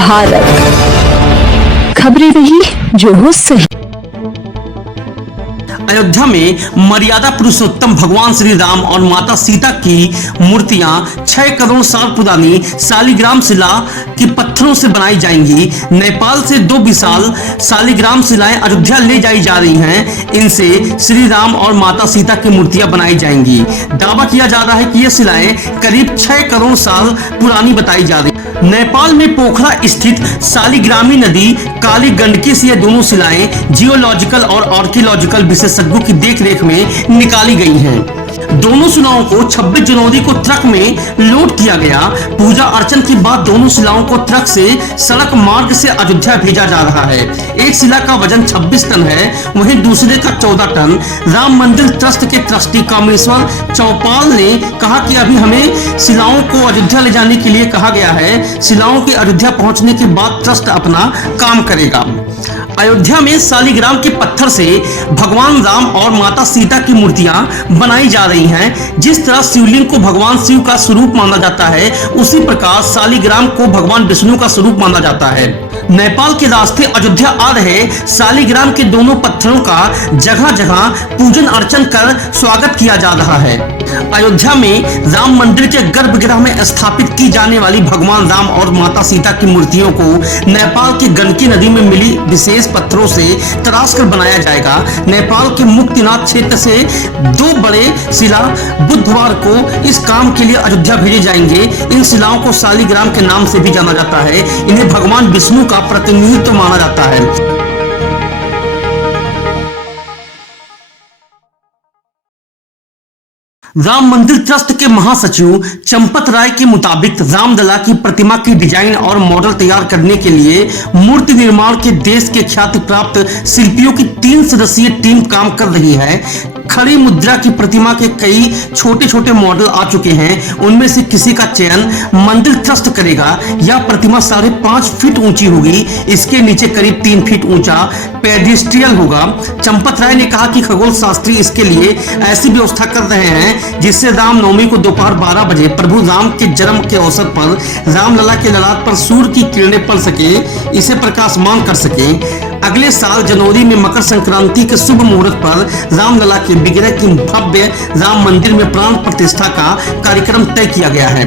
भारत। खबरें वही जो हो सही। अयोध्या में मर्यादा पुरुषोत्तम भगवान श्री राम और माता सीता की मूर्तियां 6 करोड़ साल पुरानी शालिग्राम शिला के पत्थरों से बनाई जाएंगी। नेपाल से 2 विशाल शालिग्राम शिलाएं अयोध्या ले जाई जा रही हैं। इनसे श्री राम और माता सीता की मूर्तियां बनाई जाएंगी। दावा किया जा रहा है कि ये शिलाएं करीब 6 करोड़ साल पुरानी बताई जा रही। नेपाल में पोखरा स्थित शालिग्रामी नदी काली गंडकी से ये दोनों शिलाएं जियोलॉजिकल और आर्कियोलॉजिकल विशेषज्ञों की देखरेख में निकाली गई हैं। दोनों शिलाओं को 26 जनवरी को ट्रक में लोड किया गया। पूजा अर्चन के बाद दोनों शिलाओं को ट्रक से सड़क मार्ग से अयोध्या भेजा जा रहा है। एक शिला का वजन 26 टन है, वहीं दूसरे का 14 टन। राम मंदिर ट्रस्ट के ट्रस्टी कामेश्वर चौपाल ने कहा कि अभी हमें शिलाओं को अयोध्या ले जाने के लिए कहा गया है। शिलाओं के अयोध्या पहुंचने के बाद ट्रस्ट अपना काम करेगा। अयोध्या में शालिग्राम के पत्थर से भगवान राम और माता सीता की मूर्तियां बनाई जा रही हैं। जिस तरह शिवलिंग को भगवान शिव का स्वरूप माना जाता है, उसी प्रकार शालिग्राम को भगवान विष्णु का स्वरूप माना जाता है। नेपाल के रास्ते अयोध्या आ रहे शालिग्राम के दोनों पत्थरों का जगह जगह पूजन अर्चन कर स्वागत किया जा रहा है। अयोध्या में राम मंदिर के गर्भगृह में स्थापित की जाने वाली भगवान राम और माता सीता की मूर्तियों को नेपाल की गंडकी नदी में मिली विशेष पत्थरों से तराश कर बनाया जाएगा। नेपाल के मुक्तिनाथ क्षेत्र से 2 बड़े शिला बुधवार को इस काम के लिए अयोध्या भेजे जाएंगे। इन शिलाओं को शालिग्राम के नाम से भी जाना जाता है। इन्हें भगवान विष्णु का प्रतिनिधित्व माना जाता है। राम मंदिर ट्रस्ट के महासचिव चंपत राय के मुताबिक रामलला की प्रतिमा की डिजाइन और मॉडल तैयार करने के लिए मूर्ति निर्माण के देश के ख्याति प्राप्त शिल्पियों की 3 सदस्यीय टीम काम कर रही है। खड़ी मुद्रा की प्रतिमा के कई छोटे छोटे मॉडल आ चुके हैं। उनमें से किसी का चयन मंदिर ट्रस्ट करेगा। यह प्रतिमा 5.5 फीट ऊंची होगी। इसके नीचे करीब 3 फीट ऊंचा पेडिस्ट्रियल होगा। चंपत राय ने कहा कि खगोल शास्त्री इसके लिए ऐसी व्यवस्था कर रहे हैं जिससे रामनवमी को दोपहर 12 बजे प्रभु राम के जन्म के अवसर पर रामलला के ललाट पर सूर्य की किरणें पड़ सके, इसे प्रकाशमान कर सके। अगले साल जनवरी में मकर संक्रांति के शुभ मुहूर्त पर रामलला के विग्रह की भव्य राम मंदिर में प्राण प्रतिष्ठा का कार्यक्रम तय किया गया है।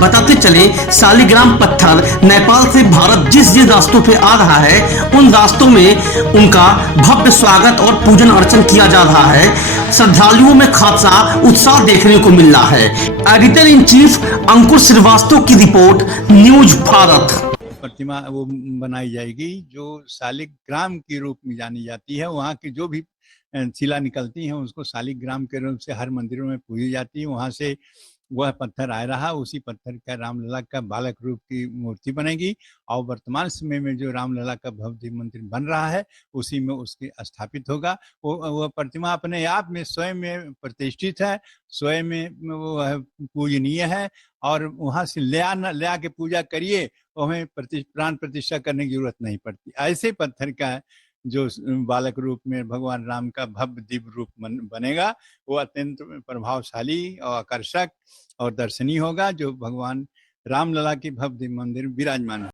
बताते चले, शालिग्राम पत्थर नेपाल से भारत जिस जिस रास्तों पे आ रहा है, उन रास्तों में उनका भव्य स्वागत और पूजन अर्चन किया जा रहा है। श्रद्धालुओं में खासा उत्साह देखने को मिल रहा है। एडिटर इन चीफ अंकुर श्रीवास्तव की रिपोर्ट, न्यूज भारत। प्रतिमा वो बनाई जाएगी जो शालिग्राम के रूप में जानी जाती है। वहाँ की जो भी शिला निकलती हैं उसको शालिग्राम के रूप से हर मंदिरों में पूजी जाती है। वहाँ से वह पत्थर आ रहा, उसी पत्थर का रामलला का बालक रूप की मूर्ति बनेगी और वर्तमान समय में जो रामलला का भव्य मंदिर बन रहा है उसी में उसकी स्थापित होगा। वो प्रतिमा अपने आप में स्वयं में प्रतिष्ठित है, स्वयं में वो पूजनीय है और वहाँ से ले आके पूजा करिए, हमें प्राण प्रतिष्ठा करने की जरूरत नहीं पड़ती। ऐसे पत्थर का जो बालक रूप में भगवान राम का भव्य दिव्य रूप बनेगा, वो अत्यंत प्रभावशाली और आकर्षक और दर्शनीय होगा, जो भगवान रामलला की भव्य मंदिर विराजमान है।